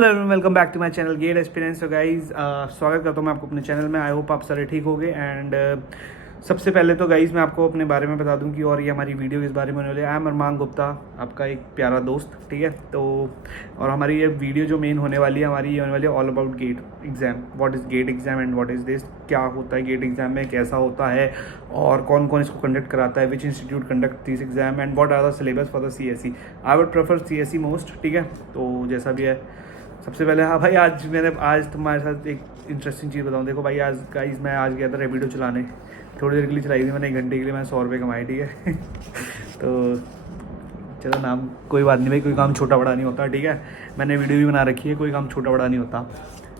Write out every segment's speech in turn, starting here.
Hello welcome back to my channel GATE experience. तो guys स्वागत करता हूँ मैं आपको अपने चैनल में। आई होप आप सारे ठीक हो गए। एंड सबसे पहले तो गाइज मैं आपको अपने बारे में बता दूं कि और ये हमारी वीडियो इस बारे में होने वाली है। आई एम अरमान गुप्ता, आपका एक प्यारा दोस्त, ठीक है। तो और हमारी ये वीडियो जो मेन होने वाली है हमारी, ये होने वाली है all about GATE exam. What is GATE exam and what is this, क्या होता है गेट एग्ज़ाम में, कैसा होता है और कौन कौन इसको कंडक्ट कराता है, which institute conduct this exam and what are the syllabus for the CSE। I would prefer CSE most, ठीक है। तो जैसा भी है, सबसे पहले हाँ भाई, आज तुम्हारे साथ एक इंटरेस्टिंग चीज़ बताऊँ। देखो भाई, आज गाइस मैं आज गया था रैपिडो चलाने, थोड़ी देर के लिए चलाई थी मैंने, 1 घंटे के लिए मैंने 100 रुपये कमाए, ठीक है। तो चलो नाम, कोई बात नहीं भाई, कोई काम छोटा बड़ा नहीं होता, ठीक है। मैंने वीडियो भी बना रखी है, कोई काम छोटा बड़ा नहीं होता,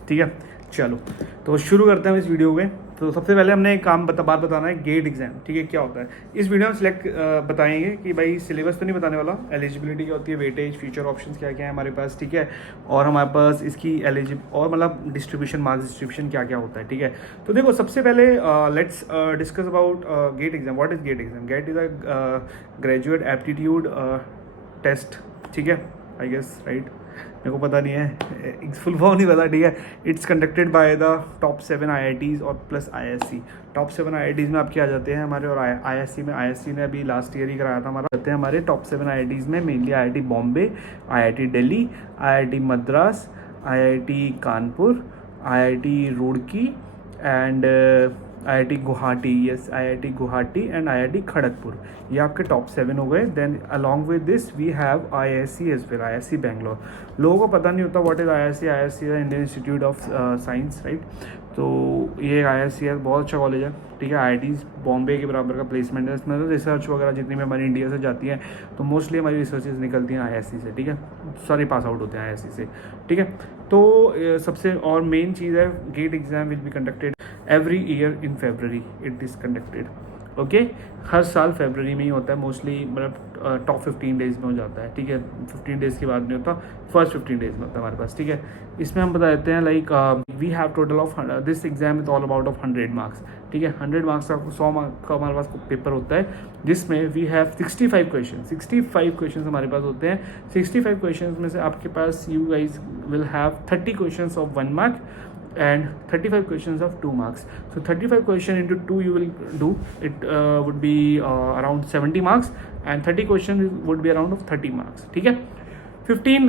ठीक है। चलो तो शुरू करते हैं इस वीडियो में। तो सबसे पहले हमने एक बात बताना है, गेट एग्जाम, ठीक है, क्या होता है। इस वीडियो में सिलेक्ट बताएंगे कि भाई सिलेबस तो नहीं बताने वाला, एलिजिबिलिटी क्या होती है, वेटेज, फ्यूचर ऑप्शंस क्या क्या है हमारे पास, ठीक है। और हमारे पास इसकी और मतलब डिस्ट्रीब्यूशन, मार्क्स डिस्ट्रीब्यूशन क्या क्या होता है, ठीक है। तो देखो सबसे पहले let's discuss about GATE exam. What is GATE exam? GATE is a graduate aptitude test, ठीक है, आई गेस राइट। मेरे को पता नहीं है, फुल फॉर्म नहीं पता, ठीक है। It's conducted by the top 7 IITs और प्लस ISC। टॉप 7 IITs में आपके आ जाते हैं हमारे, और ISC में, ISC ने अभी लास्ट ईयर ही कराया था हमारा। जाते हैं हमारे टॉप 7 IITs में, mainly IIT Bombay, IIT Delhi, IIT Madras, IIT Kanpur, IIT Roorkee and IIT Guwahati, yes IIT Guwahati and IIT Kharagpur. ये आपके टॉप 7 हो गए। Then along with this we have IISc as well, IISc Bangalore. लोगों को पता नहीं होता व्हाट इज़ IISc। IISc है Indian institute of science, right. तो ये IISc है, बहुत अच्छा कॉलेज है, ठीक है। IITs बॉम्बे के बराबर का प्लेसमेंट है इसमें। तो रिसर्च वगैरह जितनी भी हमारी इंडिया से जाती हैं, तो मोस्टली हमारी रिसर्चेज निकलती हैं IISc से, ठीक है। सारे पास आउट होते हैं IISc से, ठीक है। तो सबसे और मेन चीज़ है, GATE exam will be conducted every year in February it is conducted, okay. हर साल फरवरी में ही होता है मोस्टली, मतलब टॉप 15 डेज़ में हो जाता है, ठीक है। 15 डेज़ के बाद नहीं होता, फर्स्ट 15 डेज़ में होता है हमारे पास, ठीक है। इसमें हम बता देते हैं like we have total of this exam is all about of 100 marks, ठीक है। 100 मार्क्स का 100 मार्क्स का हमारे पास पेपर होता है, जिसमें वी हैव 65 क्वेश्चन। 65 क्वेश्चन हमारे पास होते हैं। 65 क्वेश्चन में से आपके पास you guys will have 30 question of 1 mark and 35 questions of 2 marks. So 35 question into 2 you will do it would be around 70 marks, and 30 questions would be around of 30 marks, ठीक है। 15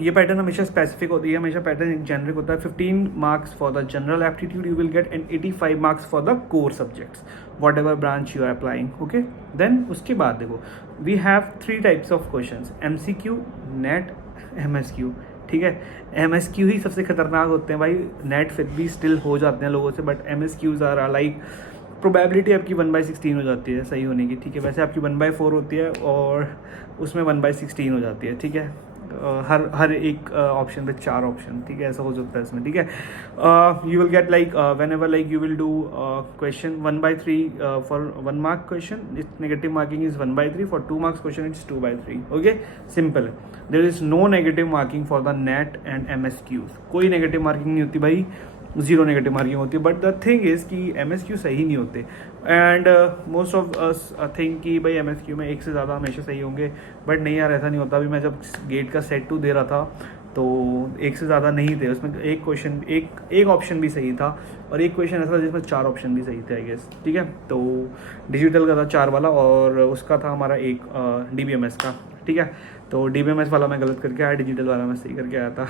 ये पैटर्न हमेशा specific होती है, हमेशा pattern generic होता है। 15 marks for the general aptitude you will get, and 85 marks for the core subjects whatever branch you are applying, okay. Then उसके बाद देखो we have 3 types of question, MCQ, NAT, MSQ, ठीक है। MSQ ही सबसे खतरनाक होते हैं भाई, नेट फिर भी स्टिल हो जाते हैं लोगों से, but MSQs are like probability आपकी 1/16 हो जाती है सही होने की, ठीक है। वैसे आपकी 1/4 होती है और उसमें 1/16 हो जाती है, ठीक है। हर एक ऑप्शन पे 4 ऑप्शन, ठीक है, ऐसा हो सकता है इसमें, ठीक है। You will get like whenever like you will do question 1/3 for 1 mark question, it's negative marking is 1/3, for 2 marks question it's 2/3, okay, simple है। There is no negative marking for the NAT and MSQs, कोई negative marking नहीं होती भाई, 0 negative marking होती है। But the thing is कि MSQ सही नहीं होते, and most of us think कि भाई MSQ में एक से ज़्यादा हमेशा सही होंगे, बट नहीं यार, ऐसा नहीं होता। अभी मैं जब गेट का सेट 2 दे रहा था तो एक से ज़्यादा नहीं थे उसमें, एक क्वेश्चन एक ऑप्शन भी सही था, और एक क्वेश्चन ऐसा था जिसमें 4 ऑप्शन भी सही थे, आई गेस, ठीक है। तो डिजिटल का था 4 वाला, और उसका था हमारा एक DBMS का, ठीक है। तो DBMS वाला मैं गलत करके आया, डिजिटल वाला मैं सही करके आया था,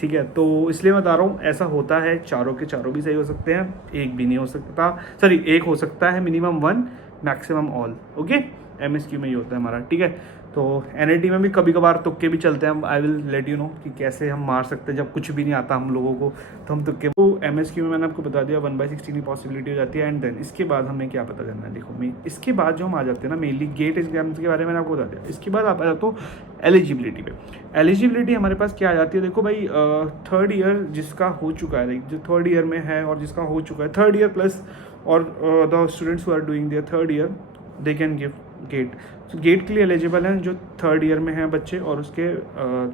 ठीक है। तो इसलिए मैं बता रहा हूँ, ऐसा होता है, चारों के चारों भी सही हो सकते हैं, एक भी नहीं हो सकता, सॉरी एक हो सकता है, minimum 1, maximum all, okay. MSQ में ही होता है हमारा, ठीक है। तो NIT में भी कभी कभार तुक्के भी चलते हैं, आई विल लेट यू नो कि कैसे हम मार सकते हैं जब कुछ भी नहीं आता हम लोगों को, तो हम तुक्के। तो MSQ में मैंने आपको बता दिया 1/16 की पॉसिबिलिटी हो जाती है। एंड देन इसके बाद हमें क्या पता करना है, देखो मैं इसके बाद जो हम आ जाते हैं ना, मेनली गेट एग्जाम्स के बारे में मैंने आपको बता दिया। इसके बाद आप आ जाते हो एलिजिबिलिटी पे। एलिजिबिलिटी हमारे पास क्या आ जाती है, देखो भाई 3rd ईयर जिसका हो चुका है, जो 3rd ईयर में है और जिसका हो चुका है 3rd ईयर प्लस, और the students who are doing their 3rd year they can give GATE. तो गेट के लिए एलिजिबल हैं जो 3rd ईयर में हैं बच्चे, और उसके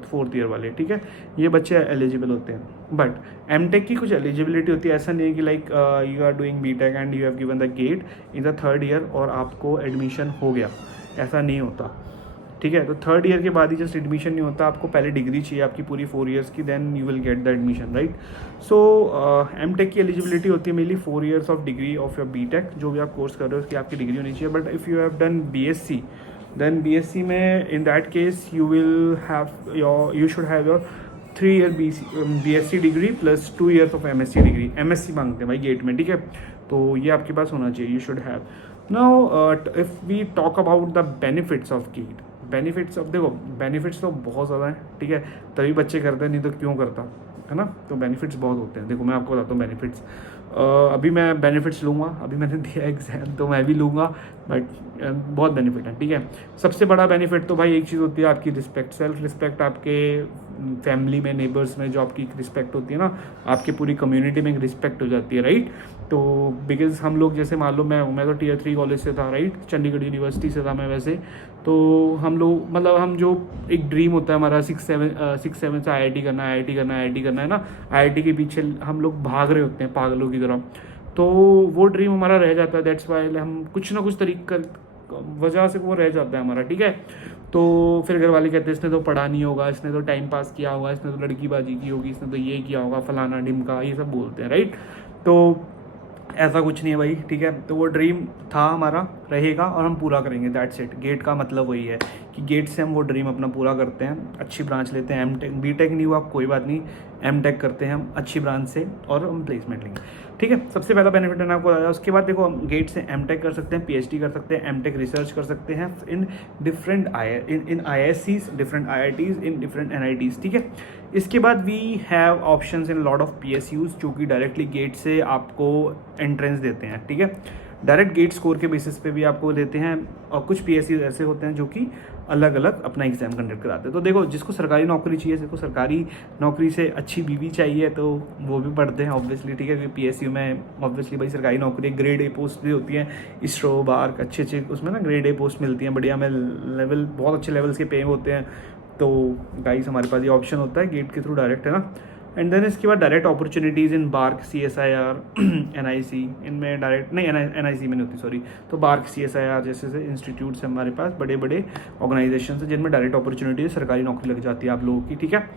4th ईयर वाले, ठीक है, ये बच्चे एलिजिबल होते हैं। बट MTech की कुछ एलिजिबिलिटी होती है, ऐसा नहीं है कि like you are doing BTech and you have given the GATE in the 3rd year और आपको एडमिशन हो गया, ऐसा नहीं होता। ठीक है। तो थर्ड ईयर के बाद ही जस्ट एडमिशन नहीं होता, आपको पहले डिग्री चाहिए आपकी पूरी 4 ईयर्स की, then you will get the admission, right. So M tech की एलिजिबिलिटी होती है mainly 4 years of degree of your B tech, जो भी आप कोर्स कर रहे हो उसकी आपकी डिग्री होनी चाहिए। But if you have done BSc, then BSc में in that case you will have you should have your 3 year BSc degree plus 2 years of MSc degree. MSc मांगते हैं भाई गेट में, ठीक है। तो ये आपके पास होना चाहिए, you should have. Now if we talk about the benefits of GATE, benefits of, देखो बेनिफिट्स तो बहुत ज़्यादा है, ठीक है, तभी बच्चे करते हैं, नहीं तो क्यों करता है ना। तो बेनिफिट्स बहुत होते हैं। देखो मैं आपको बताता हूँ बेनिफिट्स। अभी मैं बेनिफिट्स लूँगा, अभी मैंने दिया एग्जाम तो मैं भी लूँगा, बट बहुत बेनिफिट है, ठीक है। सबसे बड़ा बेनिफिट तो भाई एक चीज़ होती है आपकी रिस्पेक्ट, सेल्फ रिस्पेक्ट। आपके फैमिली में, नेबर्स में जो आपकी रिस्पेक्ट होती है ना, आपकी पूरी कम्युनिटी में एक रिस्पेक्ट हो जाती है, राइट। तो बिकॉज हम लोग जैसे मान लो मैं तो Tier 3 कॉलेज से था, राइट, चंडीगढ़ यूनिवर्सिटी से था मैं वैसे। तो हम लोग मतलब हम जो एक ड्रीम होता है हमारा 6-7 से IIT करना है, IIT करना है, IIT करना है ना, IIT के पीछे हम लोग भाग रहे होते हैं पागलों की तरह। तो वो ड्रीम हमारा रह जाता है, दैट्स वाई हम कुछ ना कुछ तरीका वजह से वो रह जाता है हमारा, ठीक है। तो फिर घर वाले कहते हैं इसने तो पढ़ा नहीं होगा, इसने तो टाइम पास किया होगा, इसने तो लड़कीबाजी की होगी, इसने तो ये किया होगा, फलाना ढिमका, ये सब बोलते हैं, राइट। तो ऐसा कुछ नहीं है भाई, ठीक है। तो वो ड्रीम था हमारा, रहेगा और हम पूरा करेंगे, दैट्स इट। गेट का मतलब वही है कि गेट से हम वो ड्रीम अपना पूरा करते हैं, अच्छी ब्रांच लेते हैं, M.Tech B.Tech नहीं हुआ कोई बात नहीं, M.Tech करते हैं हम अच्छी ब्रांच से और हम प्लेसमेंट लेंगे, ठीक है। सबसे पहला बेनिफिट मैंने आपको बताया। उसके बाद देखो हम गेट से M.Tech कर सकते हैं, PhD कर सकते हैं, M.Tech रिसर्च कर सकते हैं in different in ISCs, different IITs, in different NITs, ठीक है। इसके बाद we have options in lot of PSUs जो कि डायरेक्टली गेट से आपको एंट्रेंस देते हैं, ठीक है। डायरेक्ट गेट स्कोर के बेसिस पे भी आपको देते हैं, और कुछ PSUs ऐसे होते हैं जो कि अलग अलग अपना एग्जाम कंडक्ट कराते हैं। तो देखो जिसको सरकारी नौकरी चाहिए, जिसको सरकारी नौकरी से अच्छी बीवी चाहिए, तो वो भी पढ़ते हैं ऑब्वियसली, ठीक है। क्योंकि PSU में ऑब्वियसली भाई सरकारी नौकरी ग्रेड A पोस्ट भी होती है, इसरो, बार्क, अच्छे उसमें ना ग्रेड A पोस्ट मिलती हैं बढ़िया में, लेवल बहुत अच्छे लेवल्स के पे होते हैं। तो गाइस हमारे पास ये ऑप्शन होता है गेट के थ्रू डायरेक्ट, है ना। एंड देन इसके बाद direct opportunities in BARC, CSIR, NIC, इनमें डायरेक्ट नहीं, NIC में नहीं होती, सॉरी। तो बार्क, CSIR जैसे इंस्टीट्यूट्स हैं हमारे पास, बड़े बड़े ऑर्गेनाइजेशन हैं जिनमें डायरेक्ट अपॉर्चुनिटीज सरकारी नौकरी लग जाती है आप लोगों की, ठीक है।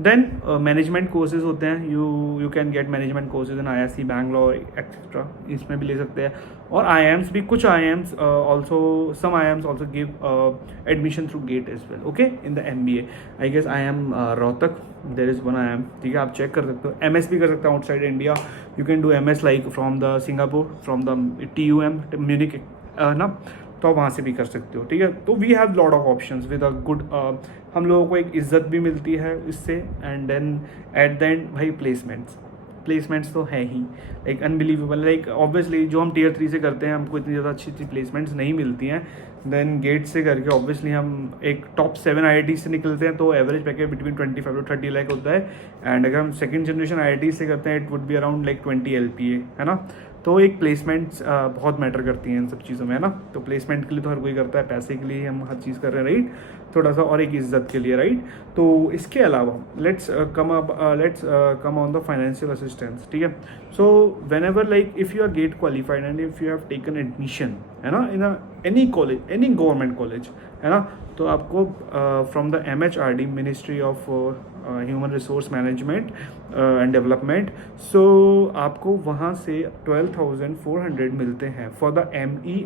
देन मैनेजमेंट कोर्सेज होते हैं, you can get management courses in IISc Bangalore etcetera, इसमें भी ले सकते हैं। और IIMs भी, कुछ IIMs also, some IIMs also give admission through GATE as well, okay, in the MBA। I guess IIM Rohtak, there is one IIM, ठीक है, आप चेक कर सकते हो। MS भी कर सकते हो outside India, you can do MS like from the Singapore, from the TUM Munich, ना, तो आप वहाँ से भी कर सकते हो, ठीक है। तो we have lot of options with a good, हम लोगों को एक इज्जत भी मिलती है इससे। And then at the end भाई प्लेसमेंट्स तो है ही लाइक अनबिलीवेबल, लाइक ऑब्वियसली जो हम Tier 3 से करते हैं हमको इतनी ज़्यादा अच्छी प्लेसमेंट्स नहीं मिलती हैं। देन गेट से करके ऑब्वियसली हम एक टॉप 7 IIT से निकलते हैं, तो average package between 25 to 30 lakh होता है। एंड अगर हम सेकंड जनरेशन IIT से करते हैं, it would be around like 20 LPA, है ना। तो एक प्लेसमेंट्स बहुत मैटर करती हैं इन सब चीज़ों में, है ना। तो प्लेसमेंट के लिए तो हर कोई करता है, पैसे के लिए हम हर चीज़ कर रहे हैं, राइट, थोड़ा सा, और एक इज्जत के लिए, राइट। तो इसके अलावा let's come on the financial assistance, ठीक है। So whenever like if you are get qualified and if you have taken admission, है ना, in any college, any government college, है ना, तो आपको from the MHRD, ministry of human resource management and development, so आपको वहाँ से 12,400 मिलते हैं for the ME,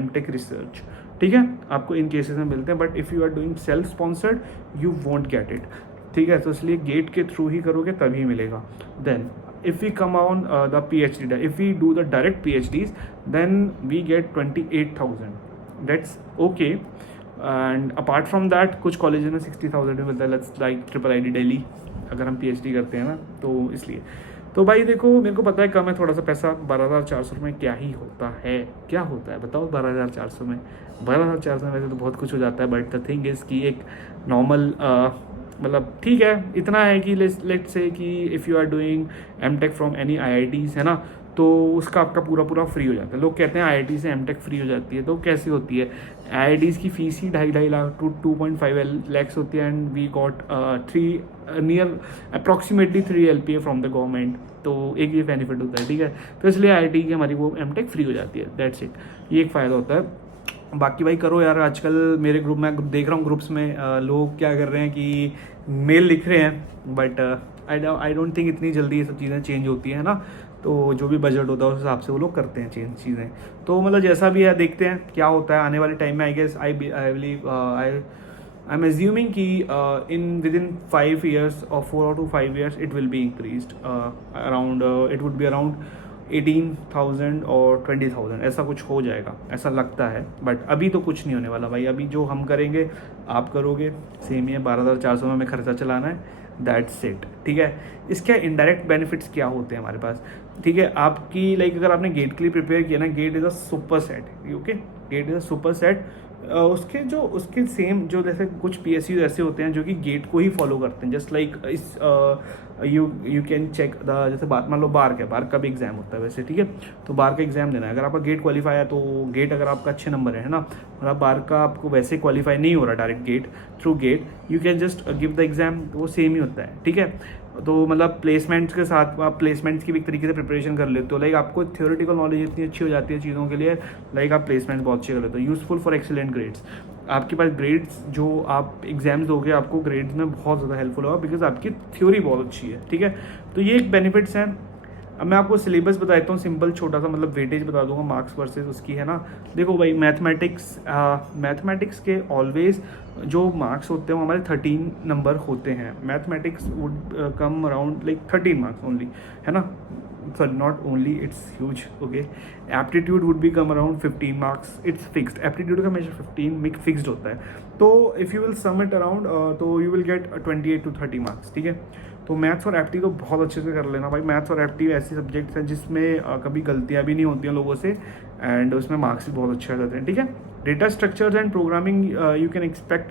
M.Tech research, ठीक है, आपको इन केसेस में मिलते हैं। But if you are doing self sponsored you won't get it, ठीक है। तो इसलिए गेट के थ्रू ही करोगे तभी मिलेगा। Then if we come on the PhD, if we do the direct PhDs, then we get 28,000, that's okay. And apart from that कुछ college में 60,000 में मिलता है, लेट्स लाइक IIIT दिल्ली, अगर हम PhD करते हैं ना, तो इसलिए। तो भाई देखो मेरे को पता है कम है थोड़ा सा पैसा, 12,400 में क्या ही होता है, क्या होता है बताओ 12,400 में। 12,400 में वैसे तो बहुत कुछ हो जाता है, बट द थिंग इज़ कि एक नॉर्मल मतलब ठीक है, इतना है कि लेट्स से कि if you are doing M.Tech from any IITs, है ना, तो उसका आपका पूरा फ्री हो जाता है। लोग कहते हैं IIT से M.Tech फ्री हो जाती है, तो कैसे होती है? IITs की फीस ही 2.5 लाख to 2.5 lakhs होती है, and we got 3 near approximately 3 LPA from the government. तो एक ये बेनिफिट होता है, ठीक है। तो इसलिए IIT की हमारी वो M.Tech फ्री हो जाती है, दैट्स इट, ये एक फ़ायदा होता है। बाकी भाई करो यार। आजकल मेरे ग्रुप में देख रहा हूँ, ग्रुप्स में लोग क्या कर रहे हैं कि मेल लिख रहे हैं, बट आई डोंट थिंक इतनी जल्दी ये सब चीज़ें चेंज होती हैं ना। तो जो भी बजट होता है उस हिसाब से वो लोग करते हैं चेंज चीज़ें। तो मतलब जैसा भी है देखते हैं क्या होता है आने वाले टाइम में। I guess I believe I am assuming कि in within 5 years or 4 to 5 years it will be increased around it would be around 18,000 और 20,000 ऐसा कुछ हो जाएगा, ऐसा लगता है। बट अभी तो कुछ नहीं होने वाला भाई। अभी जो हम करेंगे आप करोगे सेम ही है, 12,400 में हमें खर्चा चलाना है, दैट्स इट। ठीक है। इसके इनडायरेक्ट बेनिफिट्स क्या होते हैं हमारे पास? ठीक है, आपकी लाइक अगर आपने गेट के लिए प्रिपेयर किया ना, GATE is a superset. Okay, GATE is a superset. उसके सेम जो जैसे कुछ PSU ऐसे होते हैं जो कि गेट को ही फॉलो करते हैं, जस्ट लाइक इस यू कैन चेक द, जैसे बात मान लो बार का भी एग्जाम होता है वैसे। ठीक है, तो बार का एग्जाम देना है, अगर आपका गेट क्वालिफाई है तो गेट अगर आपका अच्छे नंबर है ना, और आप बार का आपको वैसे क्वालिफाई नहीं हो रहा direct GATE through GATE, you can just give the exam, वो सेम ही होता है। ठीक है, तो मतलब प्लेसमेंट्स के साथ आप प्लेसमेंट्स की भी एक तरीके से प्रिपरेशन कर लेते हो। लाइक आपको थ्योरेटिकल नॉलेज इतनी अच्छी हो जाती है चीज़ों के लिए, लाइक आप प्लेसमेंट बहुत अच्छे कर लेते हो। यूजफुल फॉर एक्सीलेंट ग्रेड्स, आपके पास ग्रेड्स जो आप एग्जाम्स दोगे आपको ग्रेड्स में बहुत ज़्यादा हेल्पफुल होगा, बिकॉज आपकी थ्योरी बहुत अच्छी है। ठीक है, तो ये एक बेनिफिट्स हैं। अब मैं आपको सिलेबस बता देता हूँ, सिंपल छोटा सा, मतलब वेटेज बता दूंगा मार्क्स वर्सेस उसकी, है ना। देखो भाई, मैथमेटिक्स के ऑलवेज जो मार्क्स होते हैं वो हमारे 13 नंबर होते हैं। Mathematics would come around like 13 marks only, है ना। Sorry, not only, it's huge. Okay, aptitude would be come around 15 marks, it's fixed. Aptitude का मेजर 15 फिक्स्ड होता है। तो if you will sum it around तो you will get 28 to 30 marks. ठीक है, तो मैथ्स और एप्टी तो बहुत अच्छे से कर लेना भाई। मैथ्स और एप्टी ऐसे सब्जेक्ट्स हैं जिसमें कभी गलतियां भी नहीं होती हैं लोगों से, एंड उसमें मार्क्स भी बहुत अच्छे आ जाते हैं। ठीक है, data structures and programming you can expect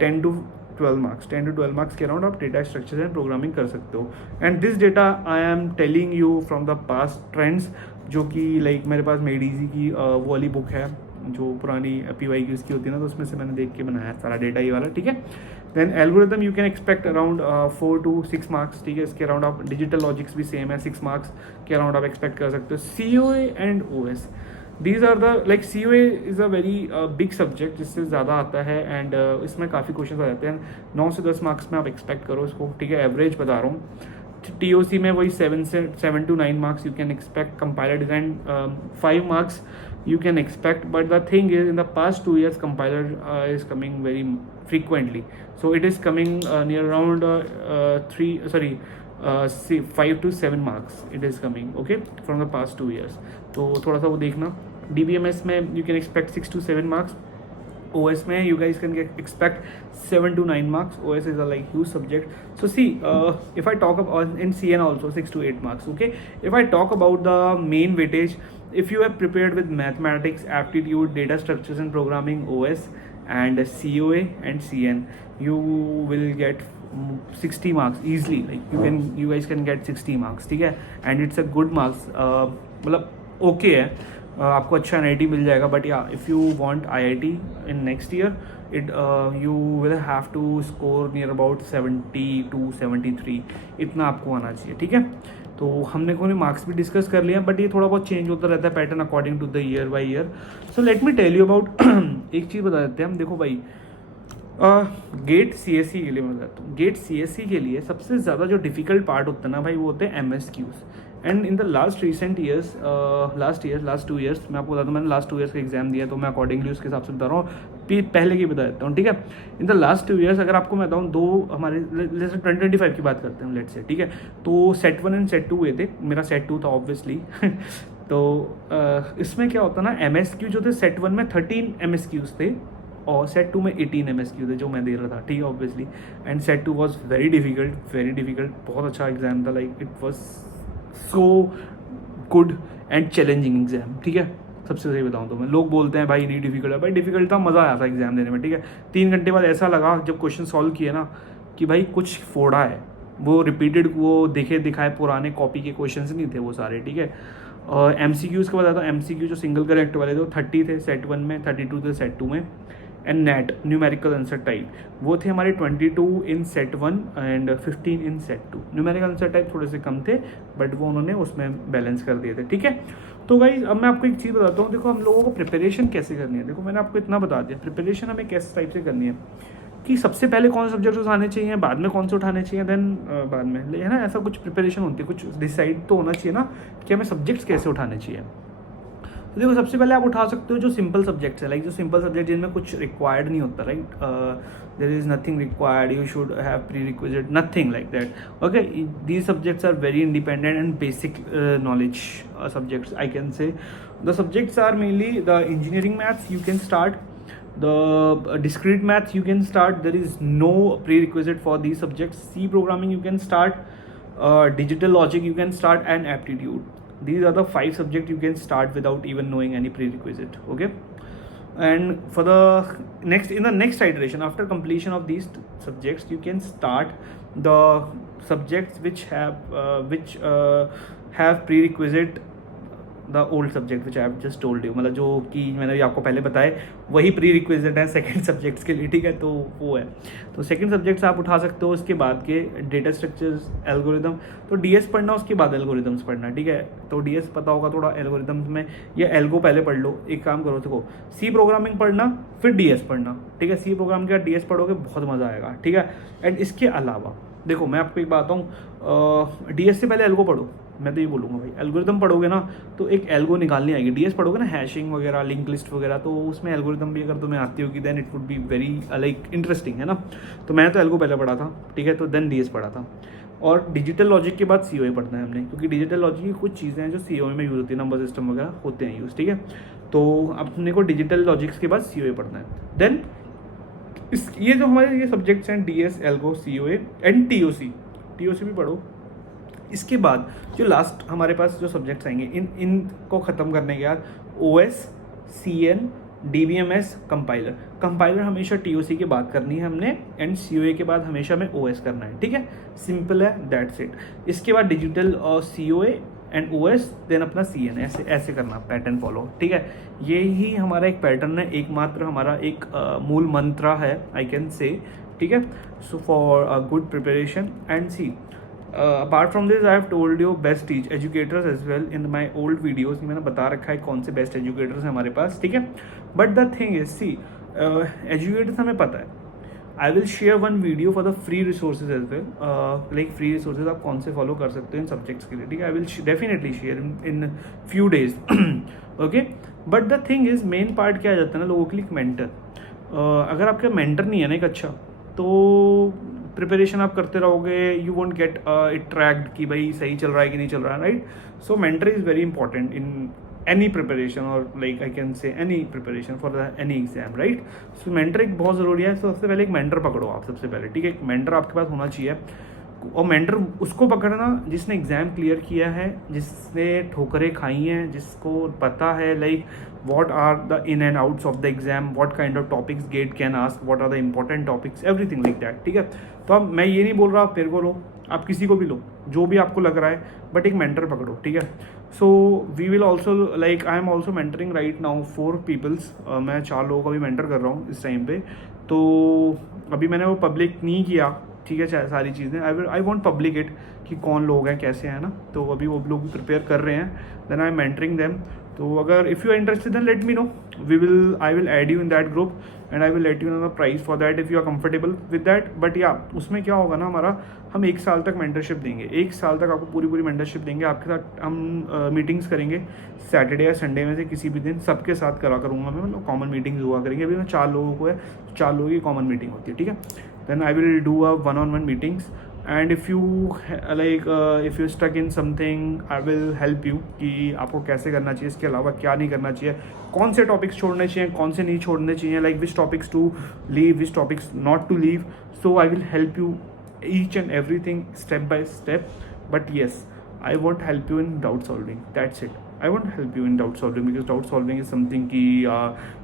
10 to 12 marks, 10 to 12 marks के अराउंड आप डेटा स्ट्रक्चर्स एंड प्रोग्रामिंग कर सकते हो। And this data I am telling you from the past trends, जो कि लाइक मेरे पास मेडीजी की वो वाली बुक है जो पुरानी PYQs की होती है ना, तो उसमें से मैंने देख के बनाया है सारा डेटा ये वाला। ठीक है, then algorithm you can expect around 4 to 6 marks. ठीक है, इसके अराउंड आप डिजिटल लॉजिक्स भी सेम है, 6 मार्क्स के अराउंड आप एक्सपेक्ट कर सकते हो। COA and OS, these are the like COA is a very big subject जिससे ज़्यादा आता है, एंड इसमें काफ़ी क्वेश्चन आ जाते हैं। 9 से 10 मार्क्स में आप एक्सपेक्ट करो इसको। ठीक है, एवरेज बता रहा हूँ। TOC में वही 7 to 9 marks you can expect. Compiler design 5 marks you can expect, but the thing is in the past 2 years compiler is coming very frequently, so it is coming near around 5 to 7 marks it is coming, okay, from the past 2 years. तो थोड़ा सा वो देखना। DBMS में you can expect 6 to 7 marks. OS में you guys can expect 7 to 9 marks. OS is a like huge subject. So see, if I talk about in CN also 6 to 8 marks. Okay, if I talk about the main weightage, if you have prepared with mathematics, aptitude, data structures and programming, OS and COA and CN, you will get 60 marks easily. Like you guys can get 60 marks. ठीक है, and it's a good marks. मतलब okay है, आपको अच्छा NIT मिल जाएगा। But या if you want IIT in next year, it you will have to score near about 70 to 73, इतना आपको आना चाहिए। ठीक है, तो हमने कोई मार्क्स भी डिस्कस कर लिया, बट ये थोड़ा बहुत चेंज होता रहता है pattern according to the year by year. So let me tell you about एक चीज़ बता देते हैं हम। देखो भाई, गेट CSE के लिए मैं बताता हूँ। गेट CSE के लिए सबसे ज़्यादा जो डिफ़िकल्ट पार्ट होता है ना भाई, वो होते हैं MSQs। And in the last 2 years मैं आपको बता दूँ, मैंने लास्ट 2 years का एग्जाम दिया, तो मैं अकॉर्डिंगली उसके हिसाब से बता रहा हूँ, पहले की बता देता हूँ। ठीक है, इन द लास्ट 2 years अगर आपको मैं बताऊँ, दो हमारे जैसे 2025 की बात करते हैं लेट से। ठीक है, तो Set 1 एंड Set 2 हुए थे। मेरा Set 2 था ऑब्वियसली तो इसमें क्या होता ना, MSQ जो थे Set 1 में 13 MSQs थे, और Set 2 में 18 MSQ थे जो मैं दे रहा था। ठीक है, obviously. And Set 2 was very difficult, बहुत अच्छा एग्जाम था। Like it was so good and challenging exam. ठीक है, सबसे सही बताऊँ तो मैं, लोग बोलते हैं भाई नहीं डिफिकल्ट है, भाई डिफिकल्ट था, मज़ा आया था एग्जाम देने में। ठीक है, 3 घंटे बाद ऐसा लगा जब क्वेश्चन सॉल्व किए ना कि भाई कुछ फोड़ा है, वो रिपीटेड, वो दिखाए पुराने कॉपी के क्वेश्चन नहीं थे वो सारे। ठीक है, और MCQs का बताता हूँ। MCQ जो सिंगल करेक्ट वाले थे वो 30 थे Set 1 में, 32 थे Set 2 में। And net numerical answer type, वो थे हमारे 22 इन set 1 and 15 in set 2। Numerical answer type थोड़े से कम थे बट वो उन्होंने उसमें बैलेंस कर दिए थे, ठीक है। तो गाइज अब मैं आपको एक चीज़ बताता हूँ, देखो हम लोगों को प्रिपरेशन कैसे करनी है। देखो मैंने आपको इतना बता दिया, प्रिपरेशन हमें किस टाइप से करनी है कि सबसे पहले कौन से सब्जेक्ट उठाने चाहिए, बाद में कौन से उठाने चाहिए, देन बाद में, है ना, ऐसा कुछ प्रिपरेशन होती है, कुछ डिसाइड तो होना चाहिए ना कि हमें सब्जेक्ट्स कैसे उठाने चाहिए। तो देखो सबसे पहले आप उठा सकते हो जो सिंपल सब्जेक्ट्स है, लाइक जो सिंपल सब्जेक्ट जिनमें कुछ रिक्वायर्ड नहीं होता, right, there is nothing required, you should have prerequisite, nothing like that, okay. These subjects are very independent and basic knowledge subjects, I can say. The subjects are mainly the engineering maths, you can start the discrete maths, you can start, there is no prerequisite for these subjects. C programming you can start, digital logic you can start, and aptitude. These are the 5 subjects you can start without even knowing any prerequisite, okay. And for the in the next iteration, after completion of these subjects, you can start the subjects which have prerequisite the old subject which I have just told you, मतलब जो कि मैंने भी आपको पहले बताया वही pre requisite है सेकंड सब्जेक्ट्स के लिए, ठीक है। तो वो है, तो सेकंड सब्जेक्ट्स आप उठा सकते हो। उसके बाद के डेटा स्ट्रक्चर्स, एल्गोरिदम, तो डीएस पढ़ना, उसके बाद एल्गोरिदम्स पढ़ना, ठीक है। तो डीएस पता होगा थोड़ा, एल्गोरिदम्स में या एल्गो पहले पढ़ लो। एक काम करो, देखो सी प्रोग्रामिंग पढ़ना फिर डीएस पढ़ना, ठीक है। सी प्रोग्रामिंग के बाद डीएस पढ़ोगे बहुत मज़ा आएगा, ठीक है। एंड इसके अलावा देखो मैं आपको एक बात बताऊँ, डीएस से पहले एल्गो पढ़ो। मैं तो ये बोलूँगा भाई, एल्गोरिदम पढ़ोगे ना तो एक एल्गो निकालनी आएगी। डीएस पढ़ोगे ना, हैशिंग वगैरह, लिंक लिस्ट वगैरह, तो उसमें एल्गोरिदम भी अगर तुम्हें आती होगी then it would be very like interesting, है ना। तो मैं तो एल्गो पहले पढ़ा था, ठीक है, तो देन डीएस पढ़ा था। और डिजिटल लॉजिक के बाद सीओए पढ़ना है हमने, क्योंकि डिजिटल लॉजिक की कुछ चीज़ें हैं जो सीओए में यूज़ होती है, नंबर सिस्टम वगैरह होते हैं यूज़, ठीक है। तो अपने को डिजिटल लॉजिक्स के बाद सीओए पढ़ना है। देन ये जो हमारे ये सब्जेक्ट्स हैं, DS, algo, COA and TOC भी पढ़ो। इसके बाद जो लास्ट हमारे पास जो सब्जेक्ट्स आएंगे, इनको ख़त्म करने के बाद ओएस, सीएन, डीबीएमएस, कंपाइलर हमेशा टीओसी के बाद करनी है हमने, एंड सीओए के बाद हमेशा हमें ओएस करना है, ठीक है। सिंपल है, दैट्स इट। इसके बाद डिजिटल और सीओए एंड ओएस, देन अपना सीएन, ऐसे करना पैटर्न फॉलो, ठीक है। ये ही हमारा एक पैटर्न है, एकमात्र हमारा एक मूल मंत्र है, आई कैन से, ठीक है। So for a good preparation and see apart from this I have told you best educators as well in my old videos. मैंने बता रखा है कौन से बेस्ट एजुकेटर्स हैं हमारे पास, ठीक है। But the thing is, see educators हमें पता है, I will share one video for the free resources as well, like free resources आप कौन से फॉलो कर सकते हो इन सब्जेक्ट्स के लिए, ठीक है। I will definitely share in few days, okay. But the thing is, main part क्या आ जाता है ना लोगों के लिए, मेंटर। अगर आपका मेंटर नहीं है ना एक अच्छा, तो प्रिपरेशन आप करते रहोगे, you won't get it tracked कि भाई सही चल रहा है कि नहीं चल रहा है, right. So mentor is very important in any preparation, और like I can say any preparation for the any exam, right. So mentor एक बहुत ज़रूरी है। तो सबसे पहले एक मेंटर पकड़ो आप, सबसे पहले, ठीक है। एक मेंटर आपके पास होना चाहिए, और मेंटर उसको पकड़ना जिसने एग्ज़ाम क्लियर किया है, जिसने ठोकरें खाई हैं, जिसको पता है like what are the in and outs of the exam, what kind of topics gate can ask, what are the important topics, everything like that, ठीक है। तो अब मैं ये नहीं बोल रहा आप तेरे को लो, आप किसी को भी लो जो भी आपको लग रहा है, बट एक मेंटर पकड़ो, ठीक है। So we will also, like I am also mentoring right now 4 peoples, मैं 4 लोगों का भी मेंटर कर रहा हूँ इस टाइम पे। तो अभी मैंने वो पब्लिक नहीं किया, ठीक है, सारी चीज़ें आई वॉन्ट पब्लिक इट कि कौन लोग हैं, कैसे हैं ना। तो अभी वो लोग प्रिपेयर कर रहे हैं, then I am mentoring them. तो अगर if you are interested then let me know, I will add you in that group and I will let you know the price for that if you are comfortable with that. But या उसमें क्या होगा ना, हमारा हम 1 साल तक mentorship देंगे, 1 साल तक आपको पूरी मेंटरशिप देंगे। आपके साथ हम मीटिंग्स करेंगे सैटरडे या संडे में से किसी भी दिन, सबके साथ करूँगा मैं, मतलब कॉमन मीटिंग्स हुआ करेंगे। अभी मैं 4 लोगों को है, 4 लोगों की कॉमन मीटिंग होती है, ठीक है। Then I will do a 1-on-1 meetings, and if you like if you stuck in something I will help you कि आपको कैसे करना चाहिए, इसके अलावा क्या नहीं करना चाहिए, कौन से टॉपिक्स छोड़ने चाहिए, कौन से नहीं छोड़ने चाहिए, like which topics to leave, which topics not to leave. So I will help you each and everything step by step. But yes, I won't help you in doubt solving, that's it. I won't help you in doubt solving because doubt solving is something ki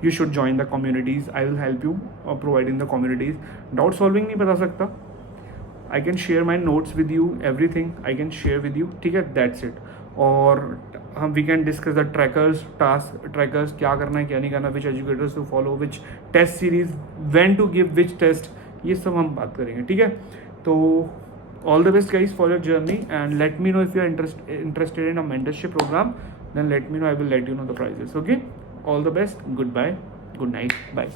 you should join the communities. I will help you providing the communities. Doubt solving नहीं बता सकता, I can share my notes with you, everything I can share with you, ठीक है, that's it. और हम we can discuss the trackers, task trackers, क्या करना है क्या नहीं करना, which educators to follow, which test series, when to give which test, ये सब हम बात करेंगे, ठीक है। तो all the best guys for your journey and let me know if you are interested in a mentorship programme, then let me know, I will let you know the prizes, okay. All the best, good bye, good night, bye.